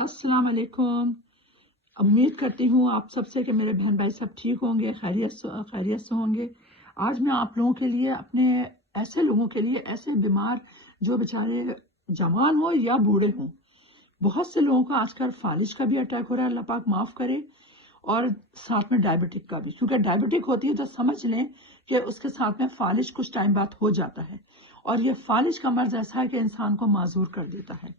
अस्सलाम वालेकुम। उम्मीद करती हूँ आप सबसे कि मेरे बहन भाई सब ठीक होंगे, खैरियत से होंगे। आज मैं आप लोगों के लिए अपने ऐसे लोगों के लिए, ऐसे बीमार जो बेचारे जवान हो या बूढ़े हों, बहुत से लोगों को आजकल फालिज का भी अटैक हो रहा है, अल्लाह पाक माफ करे, और साथ में डायबिटिक का भी। क्योंकि डायबिटिक होती है तो समझ लें कि उसके साथ में फालिज कुछ टाइम बाद हो जाता है, और ये फालिज का मर्ज ऐसा है कि इंसान को माजूर कर देता है।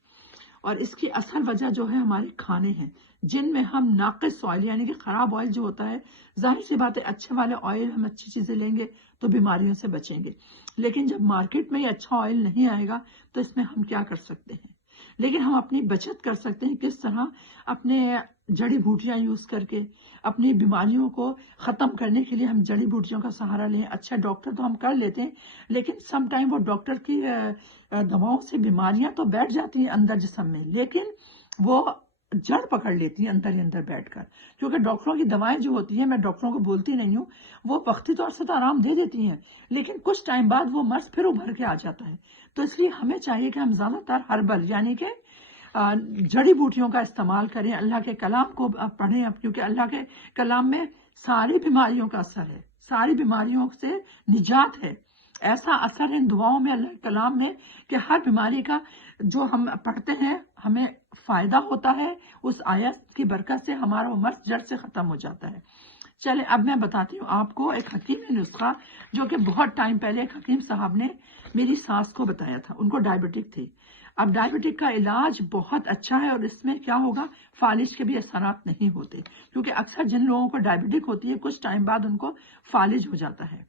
और इसकी असल वजह जो है हमारे खाने हैं, जिनमें हम नाकिस ऑयल यानी कि खराब ऑयल जो होता है, जाहिर सी बात है अच्छे वाले ऑयल हम अच्छी चीजें लेंगे तो बीमारियों से बचेंगे, लेकिन जब मार्केट में ये अच्छा ऑयल नहीं आएगा तो इसमें हम क्या कर सकते हैं। लेकिन हम अपनी बचत कर सकते हैं किस तरह, अपने जड़ी बूटियां यूज करके अपनी बीमारियों को खत्म करने के लिए हम जड़ी बूटियों का सहारा लें। अच्छा डॉक्टर तो हम कर लेते हैं, लेकिन सम टाइम वो डॉक्टर की दवाओं से बीमारियां तो बैठ जाती हैं अंदर जिस्म में, लेकिन वो जड़ पकड़ लेती हैं अंदर ही अंदर बैठकर। क्योंकि डॉक्टरों की दवाएं जो होती हैं, मैं डॉक्टरों को बोलती नहीं हूँ, वो वक्ती तौर से तो आराम दे देती हैं, लेकिन कुछ टाइम बाद वो मर्ज फिर उभर के आ जाता है। तो इसलिए हमें चाहिए कि हम ज्यादातर हर्बल यानी कि जड़ी बूटियों का इस्तेमाल करें, अल्लाह के कलाम को पढ़ें, क्योंकि अल्लाह के कलाम में सारी बीमारियों का असर है, सारी बीमारियों से निजात है। ऐसा असर है इन दुआओं में, अल्लाह के कलाम में, कि हर बीमारी का जो हम पढ़ते हैं हमें फायदा होता है। उस आयत की बरकत से हमारा मर्ज जड़ से खत्म हो जाता है। चले अब मैं बताती हूँ आपको एक हकीमी नुस्खा, जो कि बहुत टाइम पहले एक हकीम साहब ने मेरी सास को बताया था। उनको डायबिटिक थी। अब डायबिटिक का इलाज बहुत अच्छा है, और इसमें क्या होगा, फालिज के भी असरात नहीं होते, क्योंकि अक्सर जिन लोगों को डायबिटिक होती है कुछ टाइम बाद उनको फालिज हो जाता है।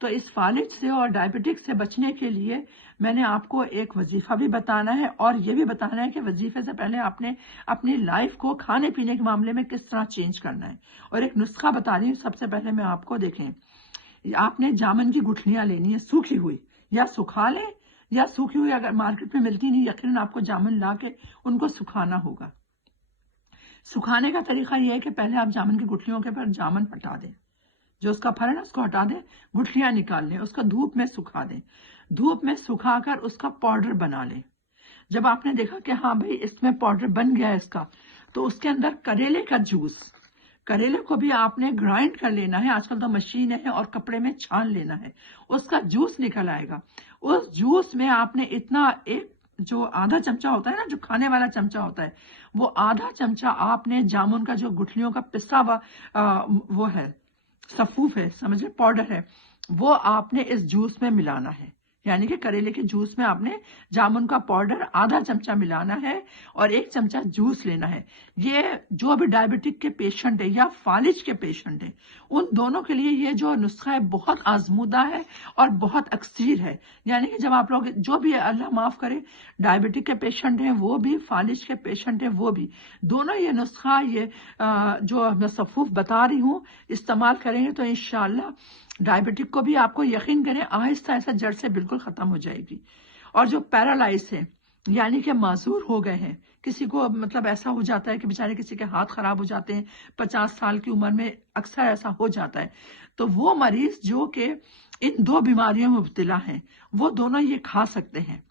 तो इस फालिज से और डायबिटिक से बचने के लिए मैंने आपको एक वजीफा भी बताना है, और ये भी बताना है कि वजीफे से पहले आपने अपनी लाइफ को खाने पीने के मामले में किस तरह चेंज करना है। और एक नुस्खा बता रही हूँ। सबसे पहले मैं आपको, देखें, आपने जामुन की गुठलियां लेनी है, सूखी हुई, या सुखा लें, या सूखी हुई अगर मार्केट में मिलती नहीं, यकीनन आपको जामुन ला के उनको सुखाना होगा। सुखाने का तरीका यह है कि पहले आप जामुन की गुठलियों के पर जामुन हटा दें, जो उसका फर है ना उसको हटा दें, गुठलियां निकाल लें, उसका धूप में सुखा दें। धूप में सुखाकर उसका पाउडर बना लें। जब आपने देखा कि हाँ भाई इसमें पाउडर बन गया है इसका, तो उसके अंदर करेले का जूस, करेले को भी आपने ग्राइंड कर लेना है, आजकल तो मशीन है, और कपड़े में छान लेना है, उसका जूस निकल आएगा। उस जूस में आपने इतना, एक जो आधा चमचा होता है ना, जो खाने वाला चमचा होता है, वो आधा चमचा आपने जामुन का जो गुठलियों का पिसा हुआ वो है, सफूफ है, समझे, पाउडर है, वो आपने इस जूस में मिलाना है। यानी कि करेले के जूस में आपने जामुन का पाउडर आधा चमचा मिलाना है और 1 चमचा जूस लेना है। ये जो भी डायबिटिक के पेशेंट है या फालिज के पेशेंट है, उन दोनों के लिए ये जो नुस्खा है बहुत आजमूदा है और बहुत अक्सर है। यानी कि जब आप लोग, जो भी अल्लाह माफ करे, डायबिटिक के पेशेंट हैं वो भी, फालिज के पेशेंट हैं वो भी, दोनों ये नुस्खा, ये जो मैं सफूफ बता रही हूँ, इस्तेमाल करेंगे तो इंशाअल्लाह डायबिटिक को भी, आपको यकीन करें, आहिस्ता आहिस्ता जड़ से बिल्कुल खत्म हो जाएगी। और जो पैरालाइज है, यानी कि माजूर हो गए हैं, किसी को मतलब ऐसा हो जाता है कि बेचारे किसी के हाथ खराब हो जाते हैं 50 साल की उम्र में, अक्सर ऐसा हो जाता है, तो वो मरीज जो कि इन 2 बीमारियों में मुब्तला हैं, वो दोनों ये खा सकते हैं।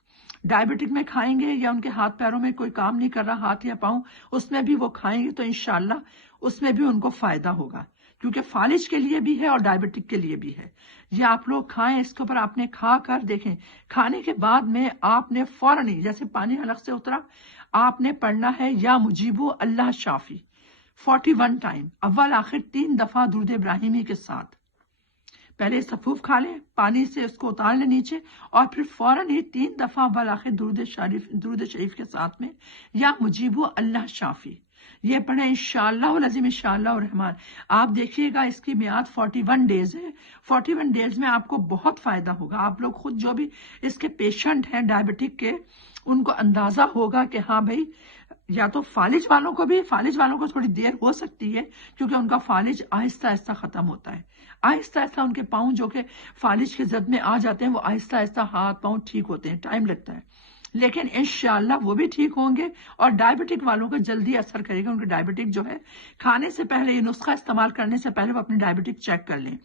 डायबिटिक में खाएंगे, या उनके हाथ पैरों में कोई काम नहीं कर रहा, हाथ या पांव, उसमें भी वो खाएंगे तो इंशाअल्लाह उसमें भी उनको फायदा होगा, क्योंकि फालिज के लिए भी है और डायबिटिक के लिए भी है। ये आप लोग खाएं, इसके ऊपर आपने खा कर देखें। खाने के बाद में आपने फौरन ही, जैसे पानी हलक से उतरा, आपने पढ़ना है या मुजीबो अल्लाह शाफी 41 टाइम, अव्वल आखिर 3 दफा दुरूद इब्राहिमी के साथ। पहले सफूफ खा लें, पानी से उसको उतार लें नीचे, और फिर फौरन ही 3 दफा अव्वल आखिर दुरूद शरीफ के साथ में, या मुजीबो अल्लाह शाफी, ये पढ़े इंशाअल्लाह अज़ीम, इंशाअल्लाह रहमान। आप देखिएगा इसकी मियाद 41 डेज है। 41 डेज में आपको बहुत फायदा होगा। आप लोग खुद जो भी इसके पेशेंट हैं डायबिटिक के, उनको अंदाजा होगा कि हाँ भाई, या तो फालिज वालों को थोड़ी देर हो सकती है, क्योंकि उनका फालिज आहिस्ता आहिस्ता खत्म होता है। आहिस्ता आहिस्ता उनके पाँव जो कि फालिज के जद में आ जाते हैं, वो आहिस्ता आहिस्ता हाथ पाँव ठीक होते हैं, टाइम लगता है, लेकिन इंशाअल्लाह वो भी ठीक होंगे। और डायबिटिक वालों को जल्दी असर करेगा। उनके डायबिटिक जो है, खाने से पहले, ये नुस्खा इस्तेमाल करने से पहले वो अपनी डायबिटिक चेक कर लें,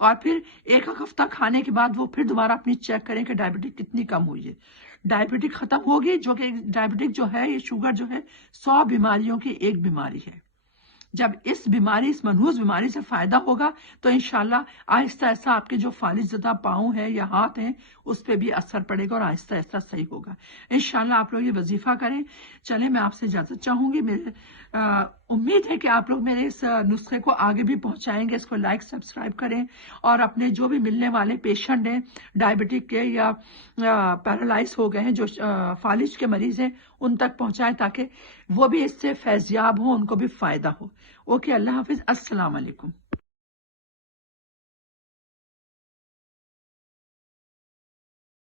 और फिर 1 हफ्ता खाने के बाद वो फिर दोबारा अपनी चेक करें कि डायबिटिक कितनी कम हुई है। ڈائبٹک ختم ہوگی، جو کہ ڈائبٹک جو ہے، یہ شوگر جو ہے 100 بیماریوں کی ایک بیماری ہے۔ جب اس منحوس بیماری سے فائدہ ہوگا تو انشاءاللہ آہستہ آہستہ آپ کے جو فالج زدہ پاؤں ہیں یا ہاتھ ہیں اس پہ بھی اثر پڑے گا اور آہستہ آہستہ صحیح ہوگا انشاءاللہ۔ آپ لوگ یہ وظیفہ کریں۔ چلیں، میں آپ سے اجازت چاہوں گی۔ امید ہے کہ آپ لوگ میرے اس نسخے کو آگے بھی پہنچائیں گے۔ اس کو لائک سبسکرائب کریں اور اپنے جو بھی ملنے والے پیشنٹ ہیں ڈائبٹک کے یا پیرالائز ہو گئے ہیں، جو فالج کے مریض ہیں، ان تک پہنچائیں تاکہ وہ بھی اس سے فیضیاب ہوں، ان کو بھی فائدہ ہو۔ اوکے، اللہ حافظ، السلام علیکم۔